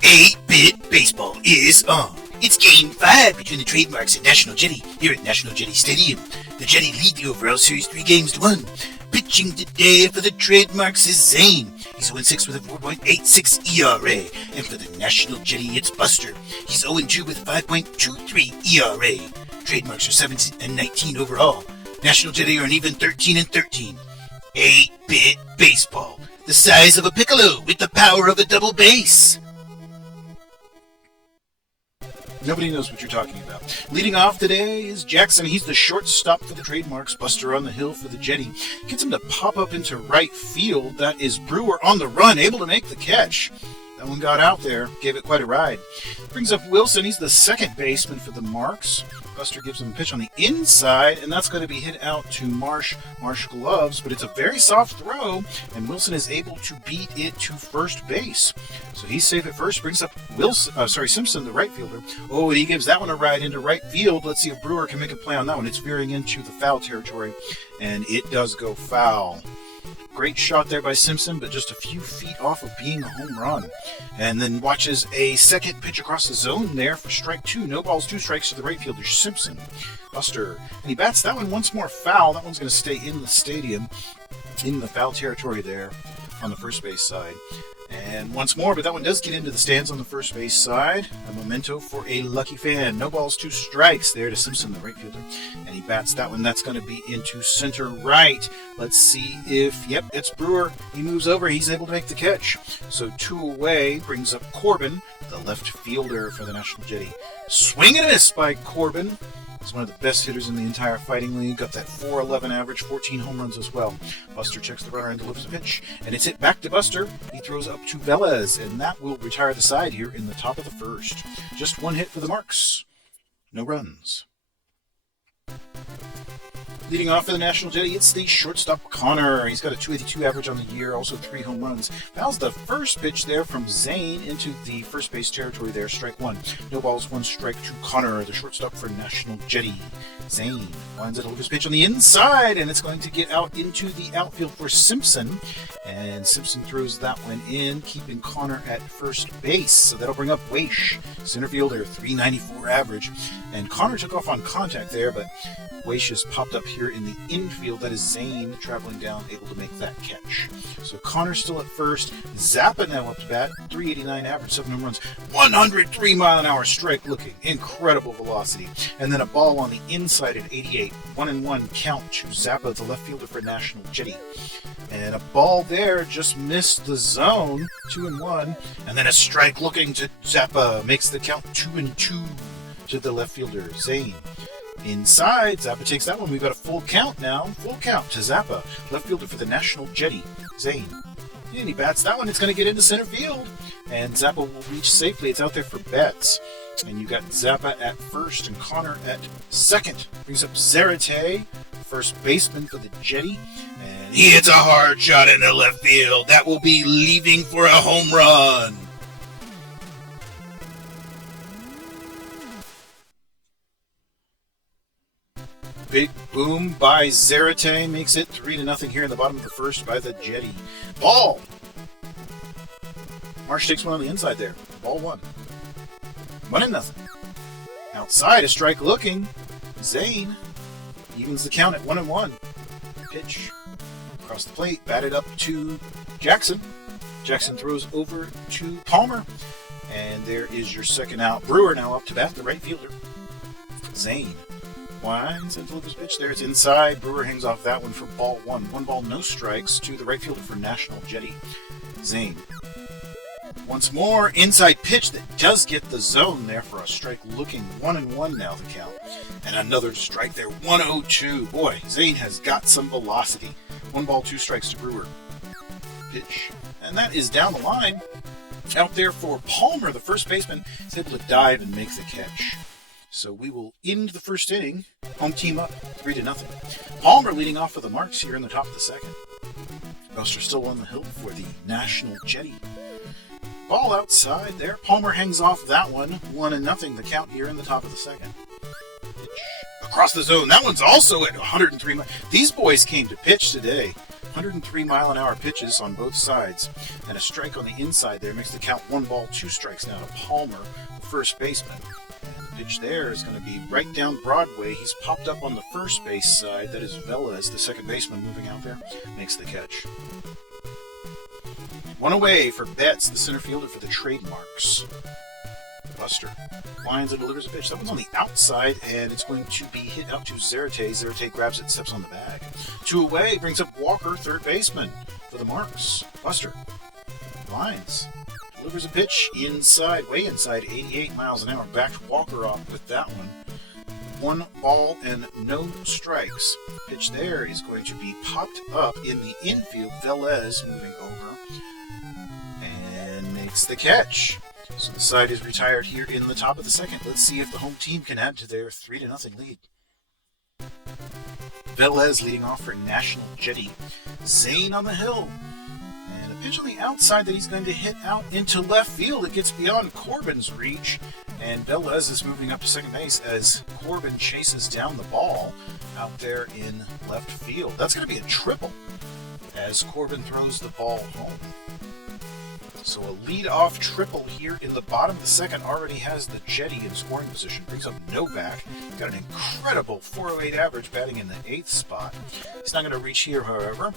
8-Bit Baseball is on. It's Game 5 between the Trademarks and National Jetty here at National Jetty Stadium. The Jetty lead the overall series 3-1. Pitching today for the Trademarks is Zane. He's 0-6 with a 4.86 ERA. And for the National Jetty, it's Buster. He's 0-2 with a 5.23 ERA. Trademarks are 17-19 overall. National Jetty are an even 13-13. 8-Bit Baseball. The size of a piccolo with the power of a double bass. Nobody knows what you're talking about. Leading off today is Jackson. He's the shortstop for the Trademarks. Buster on the hill for the Jetty. Gets him to pop up into right field. That is Brewer on the run, able to make the catch. That one got out there, gave it quite a ride. Brings up Wilson. He's the second baseman for the Marks. Buster gives him a pitch on the inside, and that's going to be hit out to Marsh. Marsh gloves, but it's a very soft throw, and Wilson is able to beat it to first base. So he's safe at first. Brings up Simpson, the right fielder. Oh, and he gives that one a ride into right field. Let's see if Brewer can make a play on that one. It's veering into the foul territory, and it does go foul. Great shot there by Simpson, but just a few feet off of being a home run. And then watches a second pitch across the zone there for strike 2. No balls, 2 strikes to the right fielder, Simpson. Buster. And he bats that one once more foul. That one's going to stay in the stadium, in the foul territory there on the first base side. And once more, but that one does get into the stands on the first base side. A memento for a lucky fan. No balls, 2 strikes there to Simpson, the right fielder. And he bats that one. That's going to be into center right. Let's see if, it's Brewer. He moves over. He's able to make the catch. So 2 away. Brings up Corbin, the left fielder for the National Jetty. Swing and a miss by Corbin. He's one of the best hitters in the entire fighting league. Got that .411 average, 14 home runs as well. Buster checks the runner and delivers a pitch. And it's hit back to Buster. He throws up to Velez, and that will retire the side here in the top of the first. Just 1 hit for the Marks. No runs. Leading off for the National Jetty, it's the shortstop Connor. He's got a .282 average on the year, also 3 home runs. Fouls the first pitch there from Zane into the first base territory there, strike 1. No balls, 1 strike to Connor, the shortstop for National Jetty. Zane winds it over his pitch on the inside, and it's going to get out into the outfield for Simpson. And Simpson throws that one in, keeping Connor at first base. So that'll bring up Weish, center fielder, .394 average. And Connor took off on contact there, but Weish has popped up here in the infield. That is Zane traveling down, able to make that catch. So Connor's still at first. Zappa now up to bat, .389 average, 7 home runs, 103-mile-an-hour strike, looking incredible velocity. And then a ball on the inside at 88, 1-1 count to Zappa, the left fielder for National Jetty. And a ball there just missed the zone, 2-1. And then a strike looking to Zappa, makes the count 2-2 to the left fielder, Zane. Inside, Zappa takes that one. We've got a full count now. Full count to Zappa, left fielder for the National Jetty, Zane. And he bats that one. It's going to get into center field. And Zappa will reach safely. It's out there for Betts. And you got Zappa at first and Connor at second. Brings up Zarate, first baseman for the Jetty. And he hits a hard shot in the left field. That will be leaving for a home run. Big boom by Zarate makes it 3-0 here in the bottom of the first by the Jetty. Ball! Marsh takes one on the inside there. Ball 1. 1-0. Outside, a strike looking. Zane evens the count at 1-1. Pitch across the plate, batted up to Jackson. Jackson throws over to Palmer. And there is your second out. Brewer now up to bat, the right fielder. Zane winds and delivers pitch there. It's inside. Brewer hangs off that one for ball 1. 1 ball, no strikes to the right fielder for National Jetty, Zane. Once more, inside pitch that does get the zone there for a strike looking. 1-1 now the count. And another strike there, 1-0-2. Boy, Zane has got some velocity. 1 ball, 2 strikes to Brewer. Pitch. And that is down the line. Out there for Palmer, the first baseman, is able to dive and make the catch. So we will end the first inning. Home team up 3-0. Palmer leading off for the Marks here in the top of the second. Buster still on the hill for the National Jetty. Ball outside there. Palmer hangs off that one. 1-0 the count here in the top of the second. Pitch across the zone. That one's also at 103 miles. These boys came to pitch today. 103-mile-an-hour pitches on both sides, and a strike on the inside there makes the count 1 ball, 2 strikes now to Palmer, the first baseman. And the pitch there is going to be right down Broadway. He's popped up on the first base side. That is Velez, the second baseman, moving out there, makes the catch. 1 away for Betts, the center fielder for the Trademarks. Buster lines and delivers a pitch. That one's on the outside, and it's going to be hit out to Zarate. Zarate grabs it, steps on the bag. 2 away, brings up Walker, third baseman for the Marks. Buster lines, delivers a pitch inside, way inside, 88 miles an hour. Backed Walker off with that one. 1 ball and no strikes. Pitch there is going to be popped up in the infield. Velez moving over and makes the catch. So the side is retired here in the top of the second. Let's see if the home team can add to their 3-0 lead. Velez leading off for National Jetty. Zane on the hill. And a pitch on the outside that he's going to hit out into left field. It gets beyond Corbin's reach. And Velez is moving up to second base as Corbin chases down the ball out there in left field. That's going to be a triple as Corbin throws the ball home. So a lead-off triple here in the bottom of the second already has the Jetty in scoring position. Brings up Novak. Got an incredible 408 average, batting in the 8th spot. He's not going to reach here, however.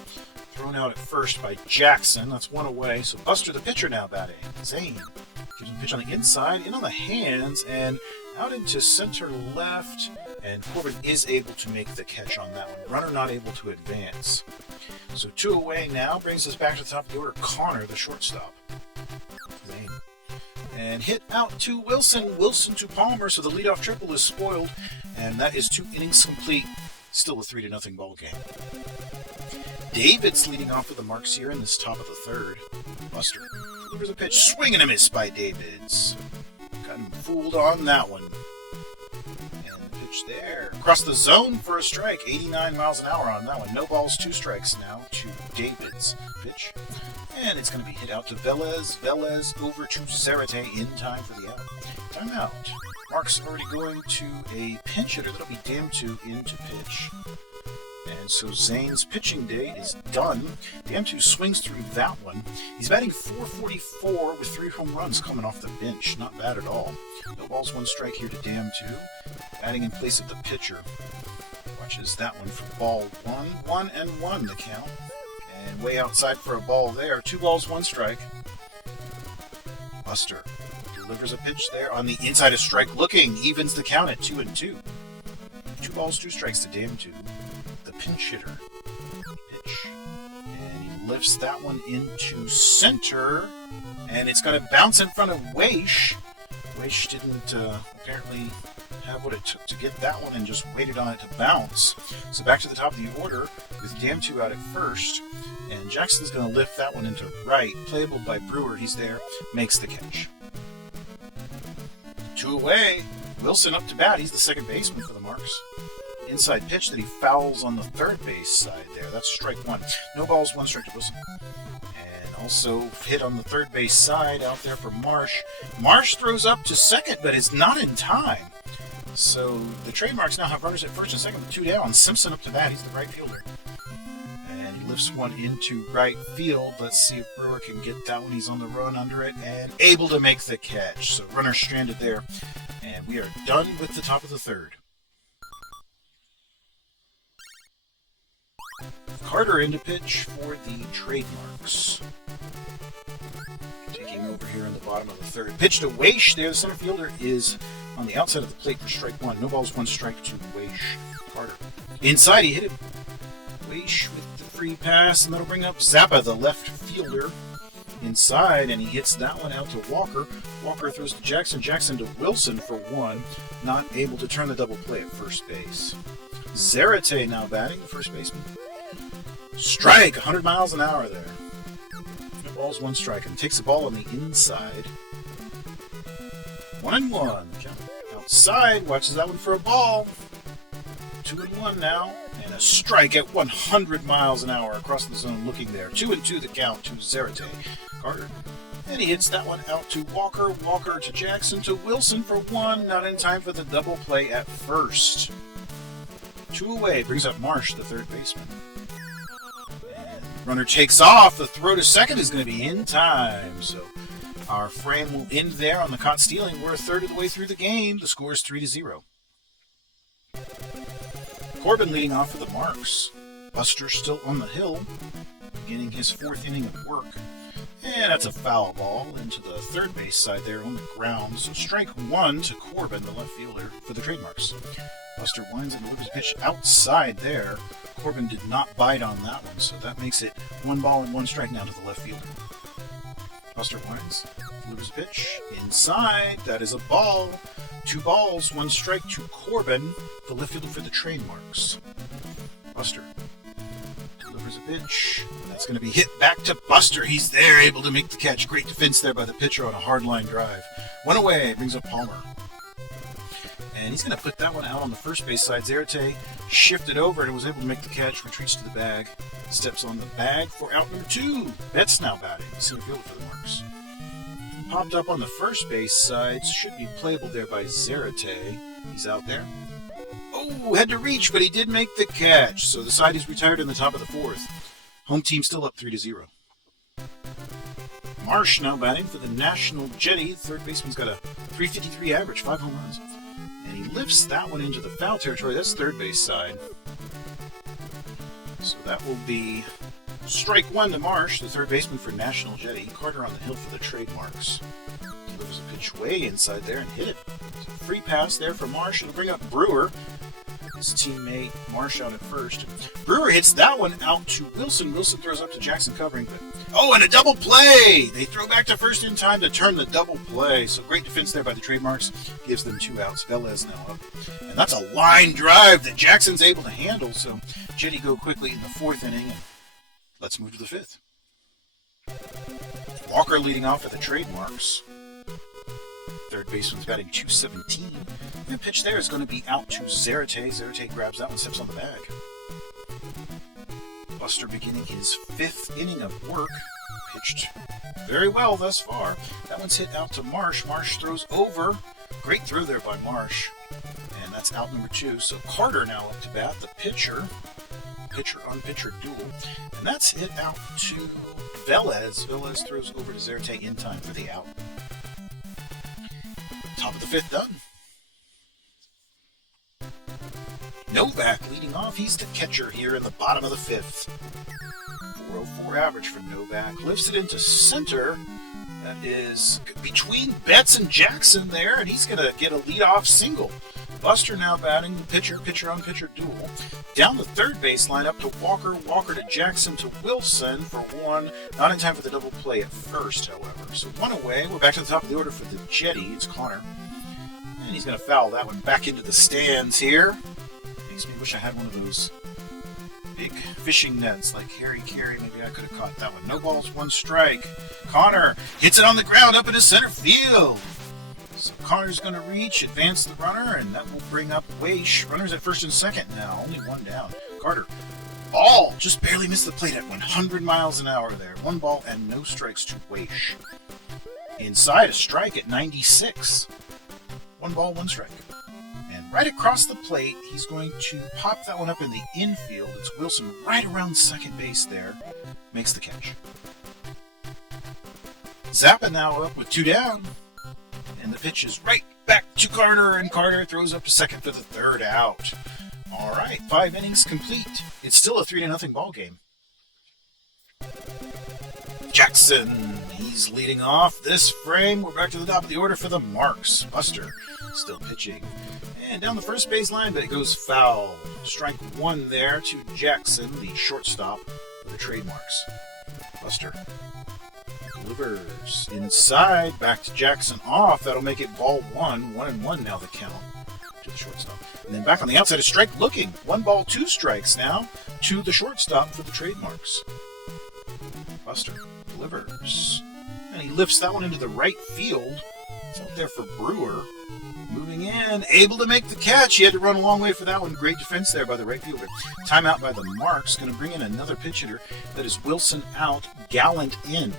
Thrown out at first by Jackson. That's 1 away. So Buster, the pitcher, now batting. Zane gives him a pitch on the inside, in on the hands, and out into center left. And Corbin is able to make the catch on that one. Runner not able to advance. So 2 away now. Brings us back to the top of the order. Connor, the shortstop. Zane. And hit out to Wilson. Wilson to Palmer. So the leadoff triple is spoiled. And that is 2 innings complete. Still a 3-0 ball game. David's leading off with the Marks here in this top of the third. Buster delivers a pitch. Swing and a miss by Davids. Got him fooled on that one. There. Across the zone for a strike. 89 miles an hour on that one. No balls, 2 strikes now to David's pitch. And it's going to be hit out to Velez. Velez over to Zarate in time for the out. Timeout. Mark's already going to a pinch hitter that'll be damned to into pitch. And so Zane's pitching day is done. Damn2 swings through that one. He's batting .444 with 3 home runs coming off the bench. Not bad at all. No balls, 1 strike here to Damn2. Batting in place of the pitcher. Watches that one for ball 1. 1-1 the count. And way outside for a ball there. 2 balls, 1 strike. Buster delivers a pitch there on the inside, a strike looking. Evens the count at 2-2. 2 balls, 2 strikes to Damn2. Pinch hitter. Pitch. And he lifts that one into center. And it's going to bounce in front of Weish. Weish didn't apparently have what it took to get that one and just waited on it to bounce. So back to the top of the order with Damn2 out at first. And Jackson's going to lift that one into right. Playable by Brewer. He's there. Makes the catch. 2 away. Wilson up to bat. He's the second baseman for the Marks. Inside pitch that he fouls on the third base side there. That's strike 1. No balls, 1 strike to Wilson. And also hit on the third base side out there for Marsh. Marsh throws up to second, but is not in time. So the Trademarks now have runners at first and second with 2 down. Simpson up to bat. He's the right fielder. And he lifts one into right field. Let's see if Brewer can get that one. He's on the run under it and able to make the catch. So runner stranded there. And we are done with the top of the third. Carter into pitch for the Trademarks. Taking over here in the bottom of the third. Pitch to Weish there. The center fielder is on the outside of the plate for strike 1. No balls, 1 strike to Weish. Carter. Inside, he hit him. Weish with the free pass, and that'll bring up Zappa, the left fielder. Inside, and he hits that one out to Walker. Walker throws to Jackson. Jackson to Wilson for 1. Not able to turn the double play at first base. Zarate now batting, the first baseman. Strike! 100 miles an hour there. No balls, 1 strike. And takes the ball on the inside. 1-1. Outside. Watches that one for a ball. 2-1 now. And a strike at 100 miles an hour across the zone looking there. 2-2 the count to Zarate. Carter. And he hits that one out to Walker. Walker to Jackson to Wilson for 1. Not in time for the double play at first. 2 away. Brings up Marsh, the third baseman. Runner takes off. The throw to second is going to be in time. So our frame will end there on the caught stealing. We're a third of the way through the game. The score is 3-0. Corbin leading off for the Marks. Buster still on the hill, beginning his fourth inning of work. And that's a foul ball into the third base side there on the ground. So strike one to Corbin, the left fielder, for the Trademarks. Buster winds and delivers a pitch outside there. Corbin did not bite on that one, so that makes it 1 ball and 1 strike now to the left fielder. Buster winds, delivers a pitch inside. That is a ball. 2 balls, 1 strike to Corbin, the left fielder for the Trademarks. Buster delivers a pitch. That's going to be hit back to Buster. He's there, able to make the catch. Great defense there by the pitcher on a hard line drive. 1 away, brings up Palmer. And he's going to put that one out on the first base side. Zarate shifted over and was able to make the catch, retreats to the bag, steps on the bag for out number 2. Betts now batting, center fielder for the Marks. Popped up on the first base side, should be playable there by Zarate. He's out there. Oh, had to reach, but he did make the catch. So the side is retired in the top of the 4th. Home team still up 3-0. Marsh now batting for the National Jetty. Third baseman's got a .353 average, 5 home runs. And he lifts that one into the foul territory. That's third base side. So that will be strike 1 to Marsh, the third baseman for National Jetty. Carter on the hill for the Trademarks. Delivers a pitch way inside there and hit it. So free pass there for Marsh. It'll bring up Brewer. His teammate Marsh out at first. Brewer hits that one out to Wilson. Wilson throws up to Jackson covering. And a double play! They throw back to first in time to turn the double play. So great defense there by the Trademarks. Gives them 2 outs. Velez now up. And that's a line drive that Jackson's able to handle. So Jetty go quickly in the 4th inning. And let's move to the 5th. Walker leading off for the Trademarks. Third baseman's batting .217. The pitch there is going to be out to Zarate. Zarate grabs that one, steps on the bag. Buster beginning his 5th inning of work. Pitched very well thus far. That one's hit out to Marsh. Marsh throws over. Great throw there by Marsh. And that's out number 2. So Carter now up to bat, the pitcher. Pitcher-on-pitcher duel. And that's hit out to Velez. Velez throws over to Zarate in time for the out. Top of the 5th done. Novak leading off. He's the catcher here in the bottom of the 5th. .404 average for Novak. Lifts it into center. That is between Betts and Jackson there, and he's going to get a leadoff single. Buster now batting the pitcher-on-pitcher duel. Down the third base line up to Walker. Walker to Jackson to Wilson for 1. Not in time for the double play at first, however. So 1 away. We're back to the top of the order for the Jetty. It's Connor. And he's going to foul that one back into the stands here. Makes me wish I had one of those big fishing nets like Harry Carey. Maybe I could have caught that one. No balls, 1 strike. Connor hits it on the ground up into center field. So Connor's going to reach, advance the runner, and that will bring up Weish. Runners at first and second now, only 1 down. Carter, ball, just barely missed the plate at 100 miles an hour there. 1 ball and no strikes to Weish. Inside, a strike at 96. 1 ball, 1 strike. And right across the plate, he's going to pop that one up in the infield. It's Wilson right around second base there. Makes the catch. Zappa now up with 2 down. And the pitch is right back to Carter, and Carter throws up to second for the 3rd out. All right, 5 innings complete. It's still a 3-0 ball game. Jackson, he's leading off this frame. We're back to the top of the order for the Marks. Buster still pitching. And down the first base line, but it goes foul. Strike 1 there to Jackson, the shortstop of the Trademarks. Buster delivers inside, back to Jackson off. That'll make it ball 1. 1-1 now the count to the shortstop. And then back on the outside, a strike looking. 1 ball, 2 strikes now to the shortstop for the Trademarks. Buster delivers. And he lifts that one into the right field. It's out there for Brewer. Moving in, able to make the catch. He had to run a long way for that one. Great defense there by the right fielder. Timeout by the Marks. Going to bring in another pitch hitter. That is Wilson out, Gallant in.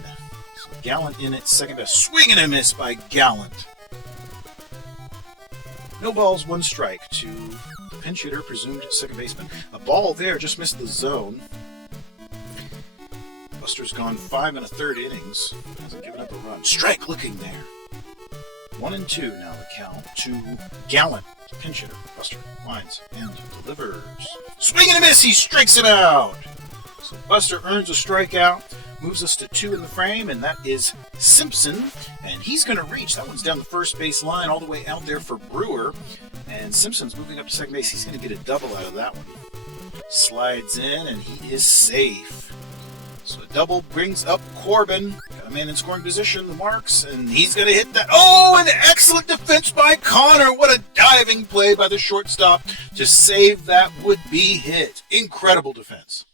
So Gallant in at second base. Swing and a miss by Gallant. No balls, 1 strike to the pinch hitter, presumed second baseman. A ball there just missed the zone. Buster's gone 5 1/3 innings. Hasn't given up a run. Strike looking there. 1-2 now the count to Gallant. Pinch hitter. Buster winds and delivers. Swing and a miss. He strikes him out. So Buster earns a strikeout. Moves us to 2 in the frame, and that is Simpson. And he's going to reach. That one's down the first base line all the way out there for Brewer. And Simpson's moving up to second base. He's going to get a double out of that one. Slides in, and he is safe. So a double brings up Corbin. Got a man in scoring position, the Marks, and he's going to hit that. Oh, an excellent defense by Connor. What a diving play by the shortstop to save that would-be hit. Incredible defense.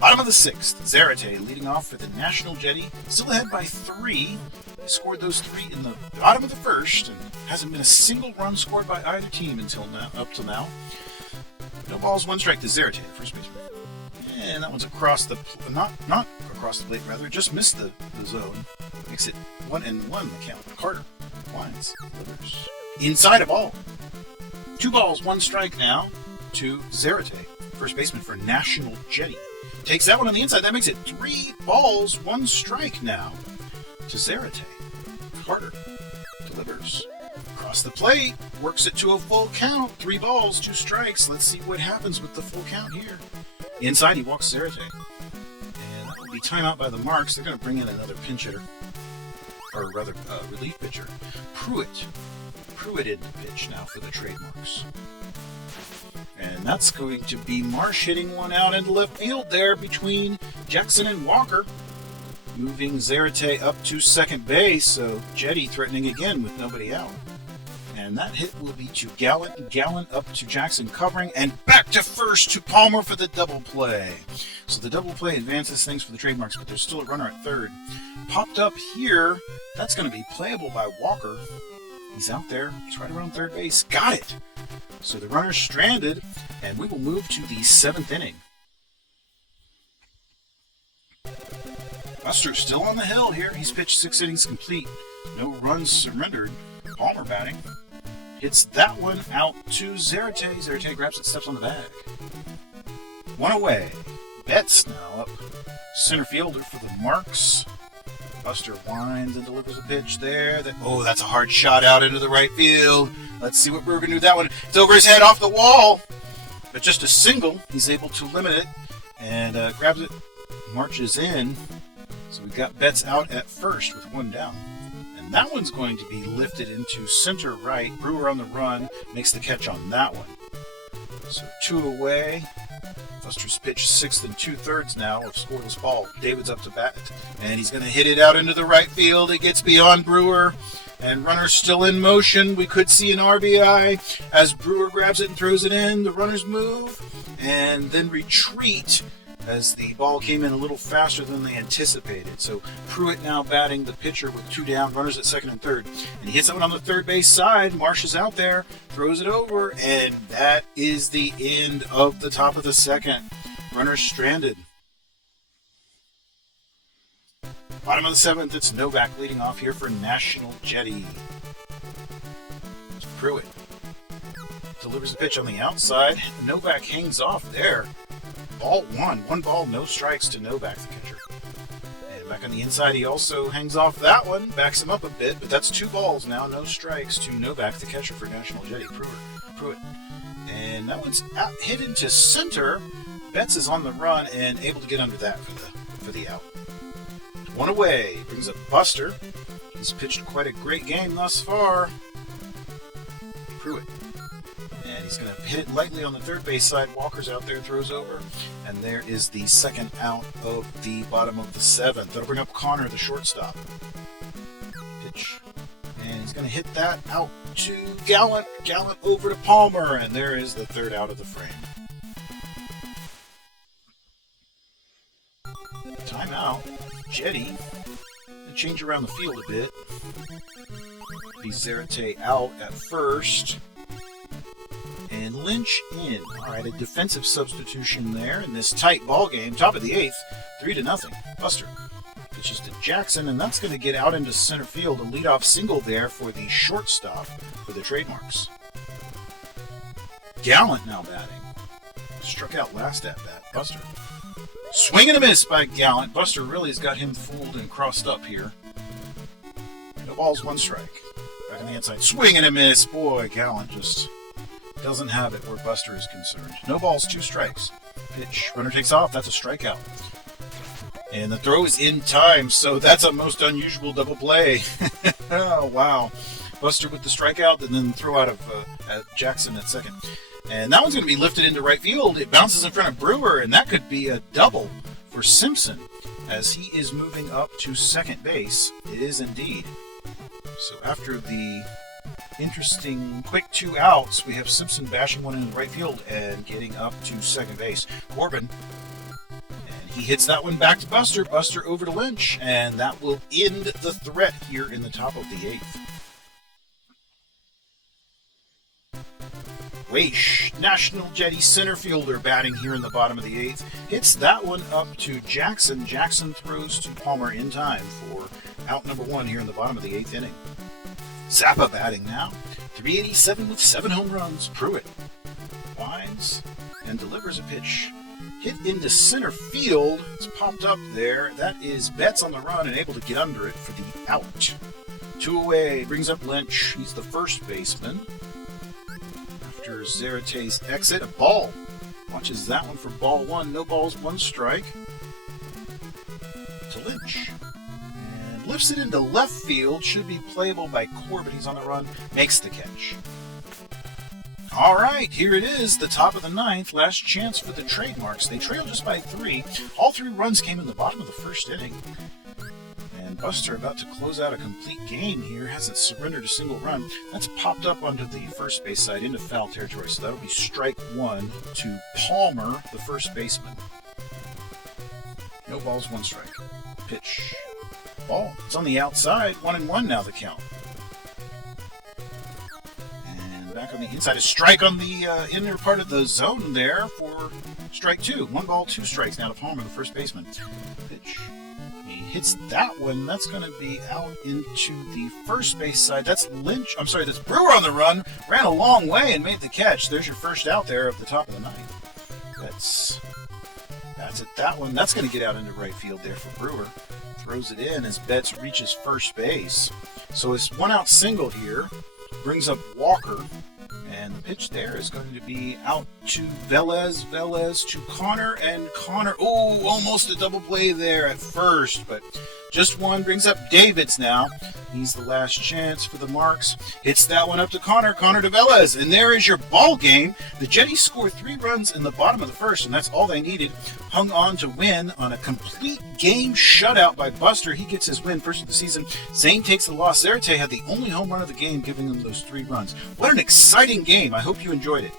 Bottom of the 6th, Zarate leading off for the National Jetty. Still ahead by 3. They scored those 3 in the bottom of the 1st, and hasn't been a single run scored by either team up till now. No balls, 1 strike to Zarate, the first baseman. And that one's across the not across the plate, rather, just missed the zone. Makes it 1-1 the count. Carter winds, delivers. Inside a ball. 2 balls, 1 strike now to Zarate, first baseman for National Jetty. Takes that one on the inside. That makes it 3 balls, 1 strike now to Zarate. Carter delivers. Across the plate, works it to a full count. 3 balls, 2 strikes. Let's see what happens with the full count here. Inside, he walks Zarate. And that will be timeout by the Marks. They're going to bring in another pinch hitter. Or rather, relief pitcher. Pruitt. Pruitt in the pitch now for the Trademarks. And that's going to be Marsh hitting one out into left field there between Jackson and Walker. Moving Zarate up to second base, so Jetty threatening again with nobody out. And that hit will be to Gallant. Gallant up to Jackson covering, and back to first to Palmer for the double play. So the double play advances things for the Trademarks, but there's still a runner at third. Popped up here, that's going to be playable by Walker. He's out there, he's right around third base. Got it! So the runner's stranded, and we will move to the 7th inning. Buster's still on the hill here. He's pitched 6 innings complete. No runs surrendered. Palmer batting. Hits that one out to Zarate. Zarate grabs it, steps on the bag. 1 away. Betts now up center fielder for the Marks. Buster winds and delivers a pitch there. That's a hard shot out into the right field. Let's see what Brewer can do with that one. It's over his head off the wall. But just a single. He's able to limit it and grabs it, marches in. So we've got Betts out at first with 1 down. And that one's going to be lifted into center right. Brewer on the run, makes the catch on that one. So 2 away. Buster's pitched 6 2/3 now of scoreless ball. David's up to bat, and he's going to hit it out into the right field. It gets beyond Brewer, and runner's still in motion. We could see an RBI as Brewer grabs it and throws it in. The runners move and then retreat as the ball came in a little faster than they anticipated. So Pruitt now batting the pitcher with 2 down, runners at second and third. And he hits that one on the third base side. Marsh is out there, throws it over, and that is the end of the top of the 2nd. Runners stranded. Bottom of the 7th, it's Novak leading off here for National Jetty. It's Pruitt. Delivers a pitch on the outside. Novak hangs off there. Ball 1. 1 ball, no strikes to Novak, the catcher. And back on the inside, he also hangs off that one, backs him up a bit, but that's 2 balls now, no strikes to Novak, the catcher for National Jetty. Pruitt. And that one's hit into center. Betts is on the run and able to get under that for the out. 1 away. Brings up Buster. He's pitched quite a great game thus far. Pruitt. And he's going to hit it lightly on the third base side. Walker's out there, throws over. And there is the 2nd out of the bottom of the 7th. That'll bring up Connor, the shortstop. Pitch. And he's going to hit that out to Gallant. Gallant over to Palmer. And there is the 3rd out of the frame. Timeout. Jetty. Change around the field a bit. Be Zarate out at first. And Lynch in. All right, a defensive substitution there in this tight ball game. Top of the 8th, 3-0. Buster pitches to Jackson, and that's going to get out into center field. A leadoff single there for the shortstop for the Trademarks. Gallant now batting. Struck out last at bat. Buster Swing and a miss by Gallant. Buster really has got him fooled and crossed up here. No balls, 1 strike. Back on the inside. Swing and a miss. Boy, Gallant just doesn't have it where Buster is concerned. No balls, 2 strikes. Pitch. Runner takes off. That's a strikeout. And the throw is in time, so that's a most unusual double play. Oh, wow. Buster with the strikeout, and then throw out of Jackson at second. And that one's going to be lifted into right field. It bounces in front of Brewer, and that could be a double for Simpson as he is moving up to second base. It is indeed. So after the interesting quick 2 outs, we have Simpson bashing one into right field and getting up to second base. Corbin, and he hits that one back to Buster. Buster over to Lynch, and that will end the threat here in the top of the 8th. Weish, National Jetty center fielder, batting here in the bottom of the 8th. Hits that one up to Jackson. Jackson throws to Palmer in time for out number 1 here in the bottom of the 8th inning. Zappa batting now. 387 with 7 home runs. Pruitt winds and delivers a pitch. Hit into center field. It's popped up there. That is Betts on the run and able to get under it for the out. 2 away. Brings up Lynch. He's the first baseman. After Zarate's exit, a ball. Watches that one for ball 1. No balls, 1 strike. To Lynch. And lifts it into left field. Should be playable by Corbin. He's on the run. Makes the catch. All right, here it is, the top of the 9th. Last chance for the Trademarks. They trail just by 3. All 3 runs came in the bottom of the 1st inning. And Buster about to close out a complete game here. Hasn't surrendered a single run. That's popped up onto the first base side into foul territory. So that'll be strike 1 to Palmer, the first baseman. No balls, 1 strike. Pitch. Ball. It's on the outside. 1-1 now the count. And back on the inside. A strike on the inner part of the zone there for strike 2. 1 ball, 2 strikes now to Palmer, the first baseman. Pitch. Hits that one. That's going to be out into the first base side. That's Lynch. I'm sorry, that's Brewer on the run. Ran a long way and made the catch. There's your first out there of the top of the 9th. That's it. That one. That's going to get out into right field there for Brewer. Throws it in as Betts reaches first base. So it's 1 out single here. Brings up Walker. And the pitch there is going to be out to Velez. Velez to Connor. And Connor, oh, almost a double play there at first. But just 1 brings up Davids now. He's the last chance for the Marks. Hits that one up to Connor. Connor to Velez. And there is your ball game. The Jetties score 3 runs in the bottom of the 1st. And that's all they needed. Hung on to win on a complete game shutout by Buster. He gets his win first of the season. Zane takes the loss. Zarate had the only home run of the game, giving them those 3 runs. What an exciting game. I hope you enjoyed it.